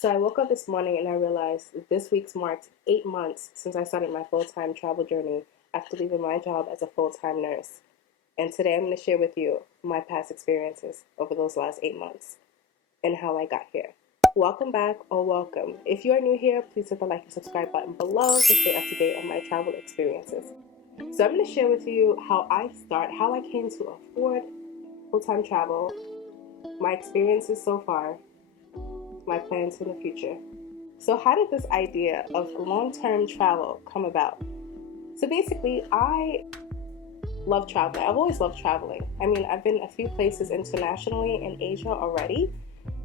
So I woke up this morning and I realized that this week's marked 8 months since I started my full-time travel journey after leaving my job as a full-time nurse. And today I'm going to share with you my past experiences over those last 8 months and how I got here. Welcome back or welcome. If you are new here, please hit the like and subscribe button below to stay up to date on my travel experiences. So I'm going to share with you how I came to afford full-time travel, my experiences so far, my plans in the future. So how did this idea of long-term travel come about? So basically, I love traveling. I've always loved traveling. I mean, I've been a few places internationally in Asia already,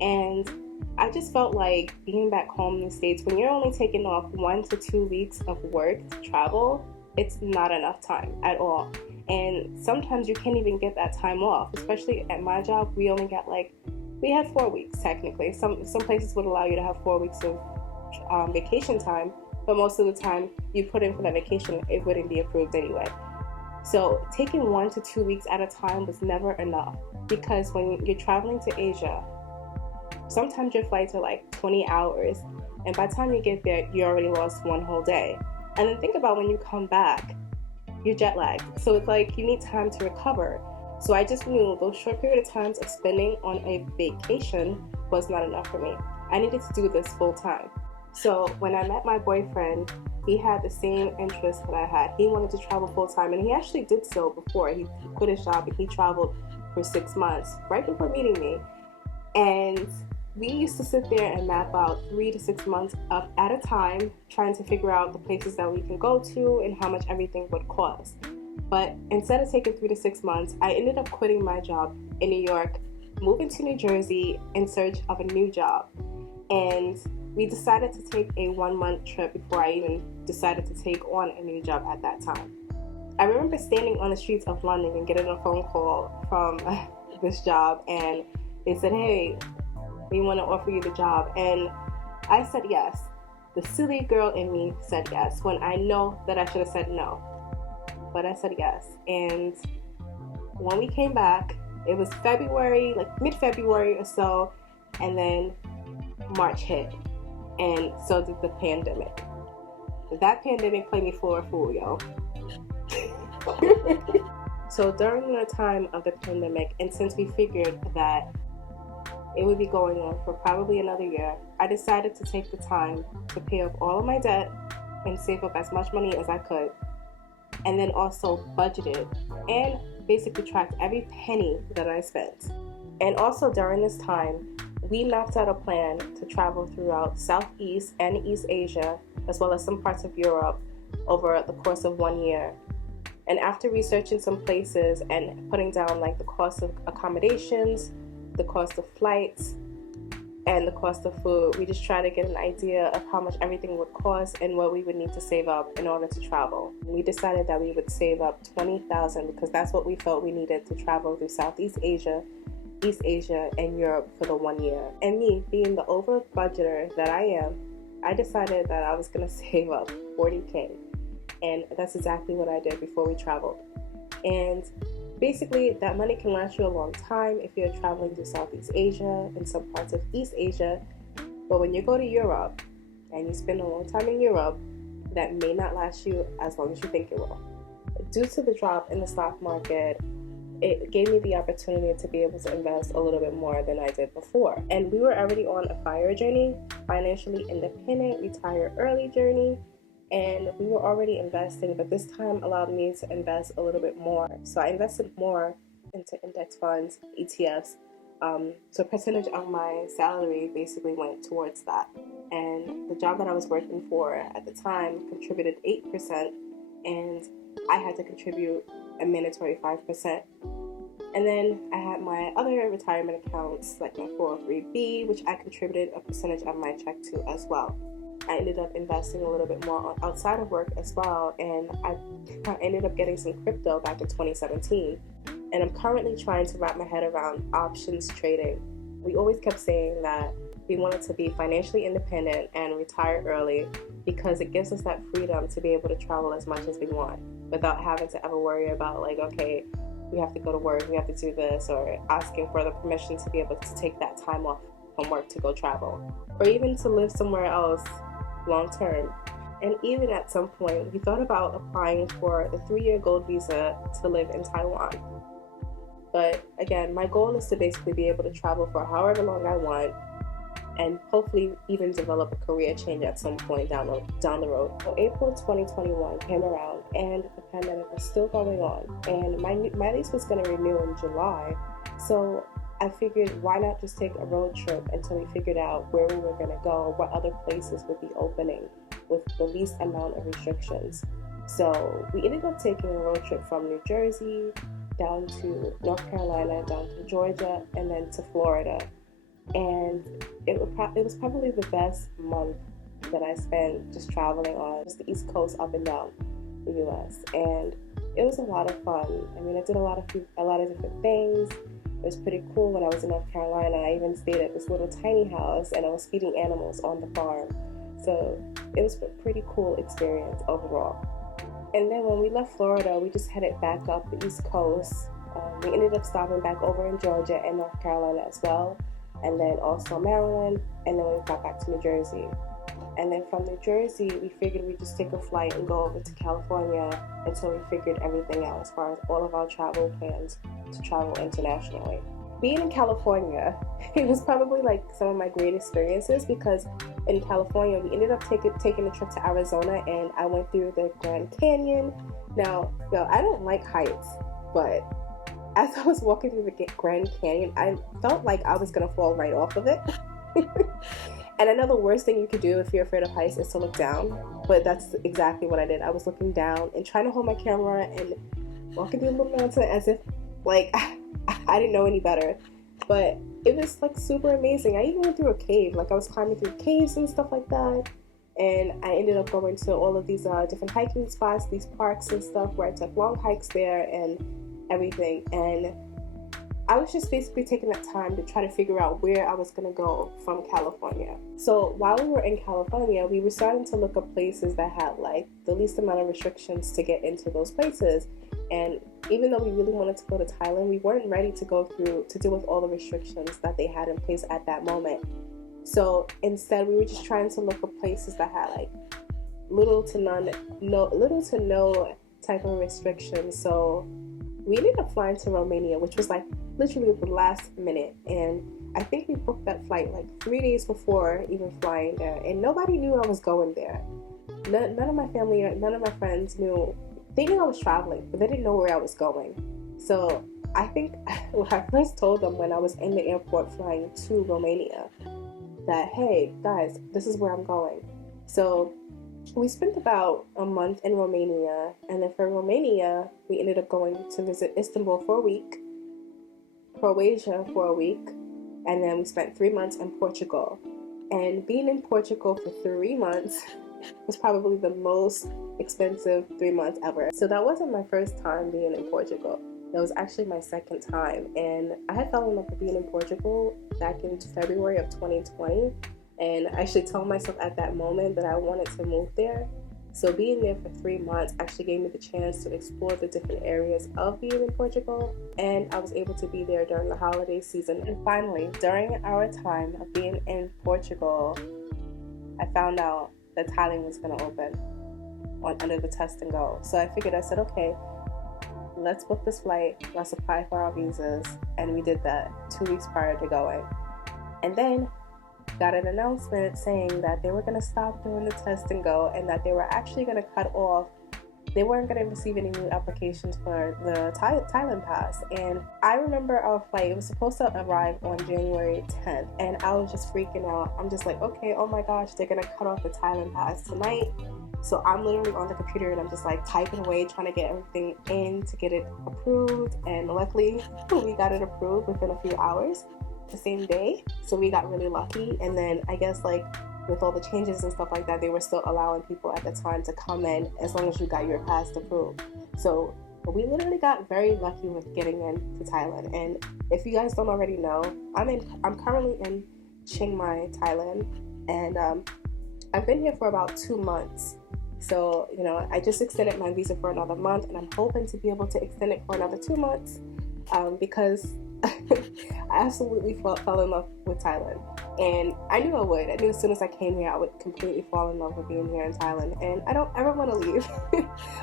and I just felt like being back home in the States, when you're only taking off 1 to 2 weeks of work to travel, it's not enough time at all. And sometimes you can't even get that time off, especially at my job. We had 4 weeks technically. Some places would allow you to have 4 weeks of vacation time, but most of the time you put in for that vacation, it wouldn't be approved anyway. So taking 1 to 2 weeks at a time was never enough, because when you're traveling to Asia, sometimes your flights are like 20 hours, and by the time you get there, you already lost one whole day. And then think about when you come back, you're jet lagged. So it's like you need time to recover. So I just knew those short period of times of spending on a vacation was not enough for me. I needed to do this full time. So when I met my boyfriend, he had the same interests that I had. He wanted to travel full time, and he actually did so before. He quit his job and he traveled for 6 months right before meeting me. And we used to sit there and map out 3 to 6 months up at a time, trying to figure out the places that we can go to and how much everything would cost. But instead of taking 3 to 6 months, I ended up quitting my job in New York, moving to New Jersey in search of a new job. And we decided to take a 1-month trip before I even decided to take on a new job at that time. I remember standing on the streets of London and getting a phone call from this job, and they said, "Hey, we want to offer you the job." And I said yes. The silly girl in me said yes when I know that I should have said no. But I said yes. And when we came back, it was February, like mid-February or so, and then March hit, and so did the pandemic. That pandemic played me for a fool, yo. So during the time of the pandemic, and since we figured that it would be going on for probably another year, I decided to take the time to pay off all of my debt and save up as much money as I could, and then also budgeted and basically tracked every penny that I spent. And also during this time, we mapped out a plan to travel throughout Southeast and East Asia, as well as some parts of Europe, over the course of 1 year. And after researching some places and putting down like the cost of accommodations, the cost of flights, and the cost of food, we just try to get an idea of how much everything would cost and what we would need to save up in order to travel. We decided that we would save up $20,000 because that's what we felt we needed to travel through Southeast Asia, East Asia, and Europe for the 1 year. And me, being the over budgeter that I am, I decided that I was going to save up $40K. And that's exactly what I did before we traveled. And basically, that money can last you a long time if you're traveling through Southeast Asia and some parts of East Asia. But when you go to Europe and you spend a long time in Europe, that may not last you as long as you think it will. Due to the drop in the stock market, it gave me the opportunity to be able to invest a little bit more than I did before. And we were already on a FIRE journey, financially independent, retire early journey. And we were already investing, but this time allowed me to invest a little bit more. So I invested more into index funds, ETFs. So a percentage of my salary basically went towards that. And the job that I was working for at the time contributed 8%, and I had to contribute a mandatory 5%. And then I had my other retirement accounts, like my 403b, which I contributed a percentage of my check to as well. I ended up investing a little bit more outside of work as well, and I ended up getting some crypto back in 2017. And I'm currently trying to wrap my head around options trading. We always kept saying that we wanted to be financially independent and retire early because it gives us that freedom to be able to travel as much as we want without having to ever worry about like, okay, we have to go to work, we have to do this, or asking for the permission to be able to take that time off from work to go travel, or even to live somewhere else long term. And even at some point, we thought about applying for the 3-year gold visa to live in Taiwan. But again, my goal is to basically be able to travel for however long I want, and hopefully even develop a career change at some point down the road. So April 2021 came around and the pandemic was still going on, and my lease was going to renew in July. So I figured, why not just take a road trip until we figured out where we were going to go, what other places would be opening with the least amount of restrictions. So we ended up taking a road trip from New Jersey down to North Carolina, down to Georgia, and then to Florida. And it was probably the best month that I spent just traveling on just the East Coast up and down the U.S. And it was a lot of fun. I mean, I did a lot of different things. It was pretty cool. When I was in North Carolina, I even stayed at this little tiny house and I was feeding animals on the farm. So it was a pretty cool experience overall. And then when we left Florida, we just headed back up the East Coast. We ended up stopping back over in Georgia and North Carolina as well, and then also Maryland, and then we got back to New Jersey. And then from New Jersey, we figured we'd just take a flight and go over to California until we figured everything out as far as all of our travel plans to travel internationally. Being in California, it was probably like some of my great experiences, because in California, we ended up taking a trip to Arizona, and I went through the Grand Canyon. Now, I don't like heights, but as I was walking through the Grand Canyon, I felt like I was gonna fall right off of it. And I know the worst thing you could do if you're afraid of heights is to look down, but that's exactly what I did. I was looking down and trying to hold my camera and walking through the mountain as if like I didn't know any better. But it was like super amazing. I even went through a cave. Like I was climbing through caves and stuff like that. And I ended up going to all of these different hiking spots, these parks and stuff, where I took long hikes there and everything. And I was just basically taking that time to try to figure out where I was going to go from California. So while we were in California, we were starting to look up places that had like the least amount of restrictions to get into those places. And even though we really wanted to go to Thailand, we weren't ready to deal with all the restrictions that they had in place at that moment. So instead, we were just trying to look up places that had like little to no type of restrictions. So we ended up flying to Romania, which was like literally the last minute. And I think we booked that flight like 3 days before even flying there. And nobody knew I was going there. None of my family or none of my friends knew. They knew I was traveling, but they didn't know where I was going. So I think when I first told them when I was in the airport flying to Romania that, hey, guys, this is where I'm going. So we spent about a month in Romania, and then from Romania, we ended up going to visit Istanbul for a week, Croatia for a week, and then we spent 3 months in Portugal. And being in Portugal for 3 months was probably the most expensive 3 months ever. So that wasn't my first time being in Portugal. That was actually my second time. And I had fallen in love with being in Portugal back in February of 2020. And I actually told myself at that moment that I wanted to move there. So being there for 3 months actually gave me the chance to explore the different areas of being in Portugal. And I was able to be there during the holiday season. And finally, during our time of being in Portugal, I found out that Thailand was going to open under the test and go. So I said, okay, let's book this flight, let's apply for our visas. And we did that 2 weeks prior to going. And then got an announcement saying that they were going to stop doing the test and go, and that they were actually going to cut off. They weren't going to receive any new applications for the Thailand pass. And I remember our flight, it was supposed to arrive on January 10th, and I was just freaking out. I'm just like, okay, oh my gosh, they're going to cut off the Thailand pass tonight. So I'm literally on the computer and I'm just like typing away, trying to get everything in to get it approved. And luckily, we got it approved within a few hours, the same day. So we got really lucky. And then I guess like with all the changes and stuff like that, they were still allowing people at the time to come in as long as you got your pass approved. So we literally got very lucky with getting into Thailand. And if you guys don't already know, I'm currently in Chiang Mai, Thailand, and I've been here for about 2 months. So, I just extended my visa for another month, and I'm hoping to be able to extend it for another 2 months because I absolutely fell in love with Thailand. And I knew I would. I knew as soon as I came here, I would completely fall in love with being here in Thailand. And I don't ever want to leave.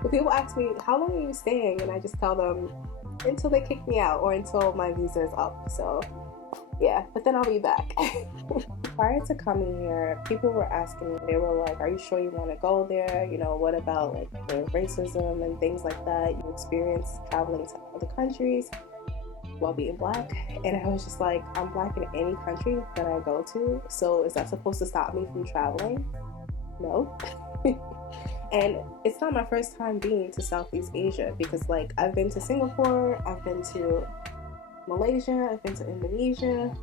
When people ask me, how long are you staying? And I just tell them, until they kick me out or until my visa is up. So yeah, but then I'll be back. Prior to coming here, people were asking me, they were like, are you sure you want to go there? You know, what about like the racism and things like that you experience traveling to other countries while being black? And I was just like, I'm black in any country that I go to, so is that supposed to stop me from traveling? No. And it's not my first time being to Southeast Asia, because like I've been to Singapore, I've been to Malaysia, I've been to Indonesia,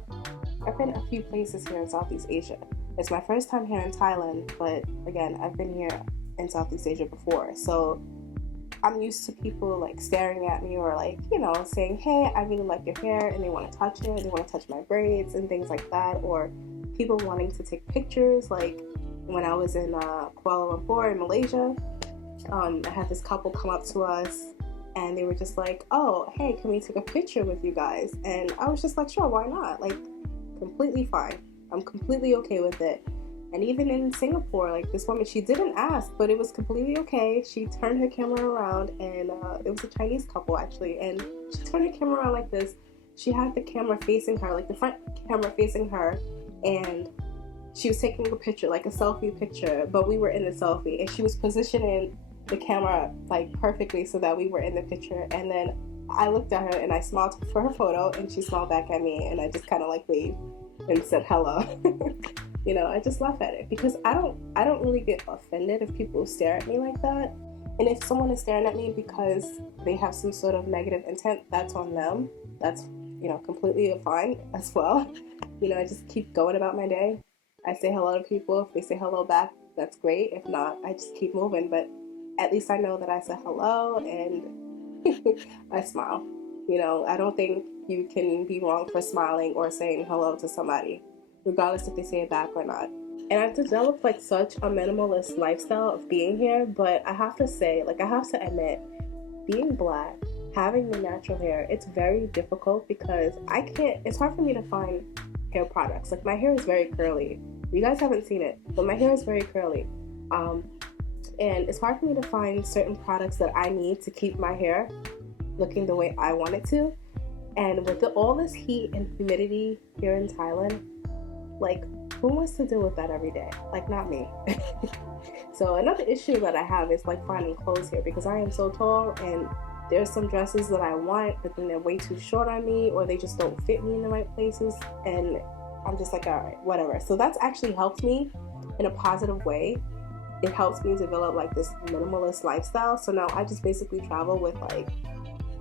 I've been a few places here in Southeast Asia. It's my first time here in Thailand, but again, I've been here in Southeast Asia before, so I'm used to people like staring at me or like, you know, saying, hey, I really like your hair, and they want to touch it, they want to touch my braids and things like that, or people wanting to take pictures. Like when I was in Kuala Lumpur in Malaysia, I had this couple come up to us and they were just like, oh, hey, can we take a picture with you guys? And I was just like, sure, why not? Like, completely fine. I'm completely okay with it. And even in Singapore, like this woman, she didn't ask, but it was completely okay. She turned her camera around, and it was a Chinese couple actually, and she turned her camera around like this. She had the camera facing her, like the front camera facing her, and she was taking a picture, like a selfie picture, but we were in the selfie, and she was positioning the camera like perfectly so that we were in the picture. And then I looked at her and I smiled for her photo, and she smiled back at me, and I just kind of like waved and said hello. You know, I just laugh at it because I don't really get offended if people stare at me like that. And if someone is staring at me because they have some sort of negative intent, that's on them. That's, you know, completely fine as well. You know, I just keep going about my day. I say hello to people. If they say hello back, that's great. If not, I just keep moving. But at least I know that I said hello and I smile. You know, I don't think you can be wrong for smiling or saying hello to somebody, regardless if they say it back or not. And I've developed like such a minimalist lifestyle of being here, but I have to say, like I have to admit, being black, having the natural hair, it's very difficult because it's hard for me to find hair products. Like my hair is very curly. You guys haven't seen it, but my hair is very curly. And it's hard for me to find certain products that I need to keep my hair looking the way I want it to. And with all this heat and humidity here in Thailand, like, who wants to deal with that every day? Like, not me. So another issue that I have is like finding clothes here because I am so tall, and there's some dresses that I want, but then they're way too short on me, or they just don't fit me in the right places, and I'm just like, all right, whatever. So that's actually helped me in a positive way. It helps me develop like this minimalist lifestyle. So now I just basically travel with like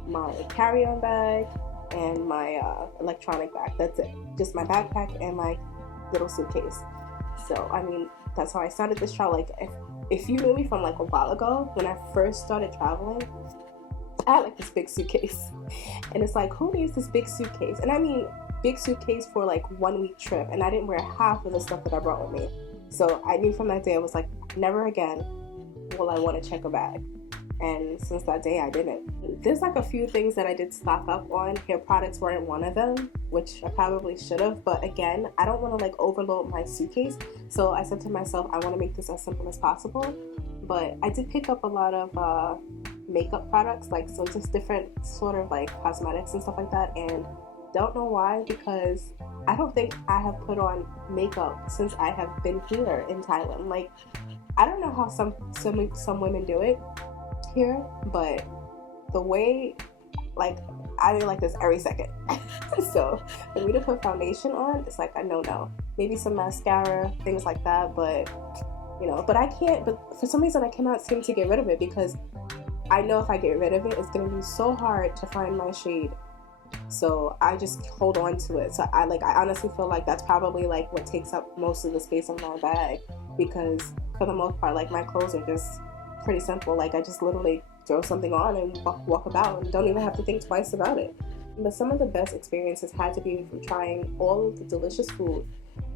my carry-on bag and my electronic bag. That's it. Just my backpack and my little suitcase. So I mean, that's how I started this travel. Like if you knew me from like a while ago, when I first started traveling, I had like this big suitcase, and it's like, who needs this big suitcase? And I mean big suitcase for like 1 week trip, and I didn't wear half of the stuff that I brought with me. So I knew from that day, I was like, never again will I want to check a bag. And since that day, I didn't. There's like a few things that I did stock up on. Hair products weren't one of them, which I probably should have. But again, I don't want to like overload my suitcase. So I said to myself, I want to make this as simple as possible. But I did pick up a lot of makeup products, like so just different sort of like cosmetics and stuff like that. And don't know why, because I don't think I have put on makeup since I have been here in Thailand. Like, I don't know how some women do it here, but the way, like, I mean, like this every second. So for me to put foundation on, it's like a no. Maybe some mascara, things like that, but you know, but for some reason I cannot seem to get rid of it, because I know if I get rid of it, it's gonna be so hard to find my shade. So I just hold on to it. So I honestly feel like that's probably like what takes up most of the space in my bag, because for the most part, like my clothes are just pretty simple. Like I just literally throw something on and walk about and don't even have to think twice about it. But some of the best experiences had to be from trying all of the delicious food.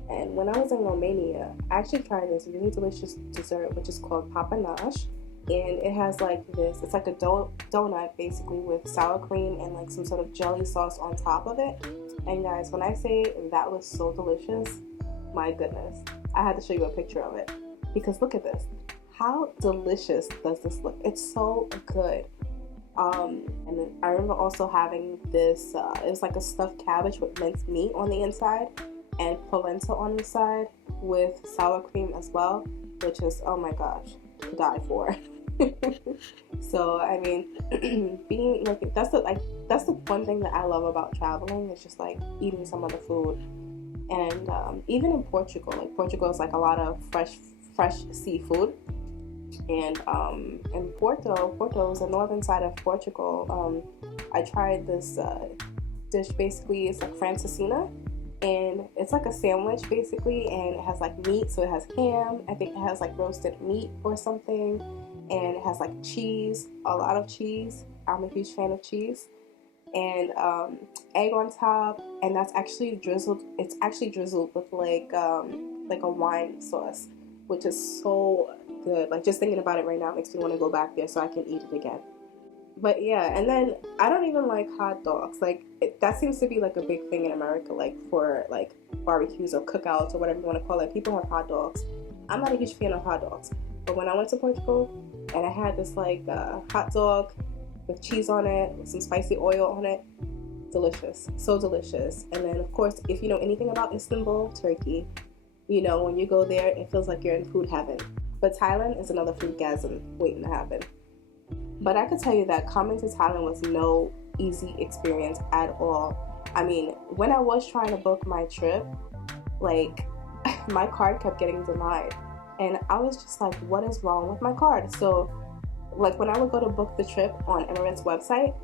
And when I was in Romania, I actually tried this really delicious dessert, which is called papanash. And it has like this, it's like a donut basically with sour cream and like some sort of jelly sauce on top of it. And guys, when I say that was so delicious, My goodness. I had to show you a picture of it because look at this. How delicious does this look? It's so good. And then I remember also having this, it was like a stuffed cabbage with minced meat on the inside and polenta on the side with sour cream as well, which is, oh my gosh, to die for. So I mean, being like that's the one thing that I love about traveling. It's just like eating some of the food, and even in Portugal, like Portugal is like a lot of fresh seafood. And in Porto is the northern side of Portugal. I tried this dish. Basically, it's like francesinha, and it's like a sandwich basically, and it has like meat. So it has ham. I think it has like roasted meat or something, and it has like cheese, a lot of cheese. I'm a huge fan of cheese, and egg on top, and that's actually drizzled. It's actually drizzled with like a wine sauce, which is so good. Like just thinking about it right now makes me want to go back there so I can eat it again. But yeah, and then I don't even like hot dogs. Like that seems to be like a big thing in America, like for like barbecues or cookouts or whatever you want to call it. People have hot dogs. I'm not a huge fan of hot dogs, but when I went to Portugal and I had this like hot dog with cheese on it, with some spicy oil on it, delicious, so delicious. And then of course, if you know anything about Istanbul, Turkey, you know when you go there, it feels like you're in food heaven. But Thailand is another foodgasm waiting to happen. But I could tell you that coming to Thailand was no easy experience at all. I mean, when I was trying to book my trip, like my card kept getting denied. And I was just like, what is wrong with my card? So like when I would go to book the trip on Emirates website,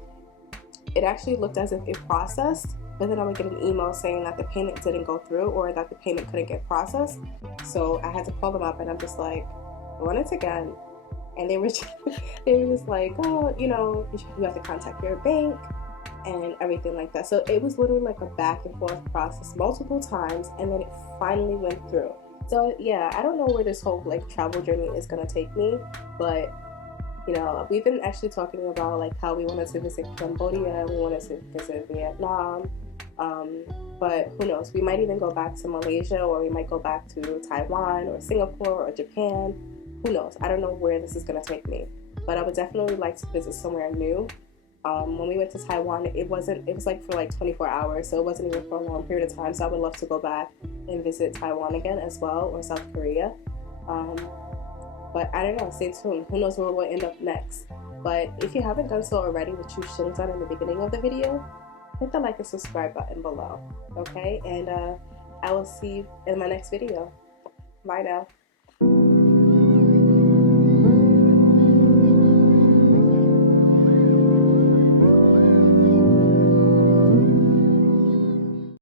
it actually looked as if it processed, but then I would get an email saying that the payment didn't go through or that the payment couldn't get processed. So I had to call them up and I'm just like, run it again. And they were just like, oh, you know, you have to contact your bank and everything like that. So it was literally like a back and forth process multiple times, and then it finally went through. So yeah, I don't know where this whole like travel journey is gonna take me, but you know, we've been actually talking about like how we wanted to visit Cambodia, we wanted to visit Vietnam, but who knows, we might even go back to Malaysia, or we might go back to Taiwan or Singapore or Japan. Who knows? I don't know where this is going to take me, but I would definitely like to visit somewhere new. When we went to Taiwan, it was like for like 24 hours, so it wasn't even for a long period of time. So I would love to go back and visit Taiwan again as well, or South Korea. But I don't know, stay tuned. Who knows where we'll end up next. But if you haven't done so already, which you should have done in the beginning of the video, hit the like and subscribe button below. Okay? And I will see you in my next video. Bye now.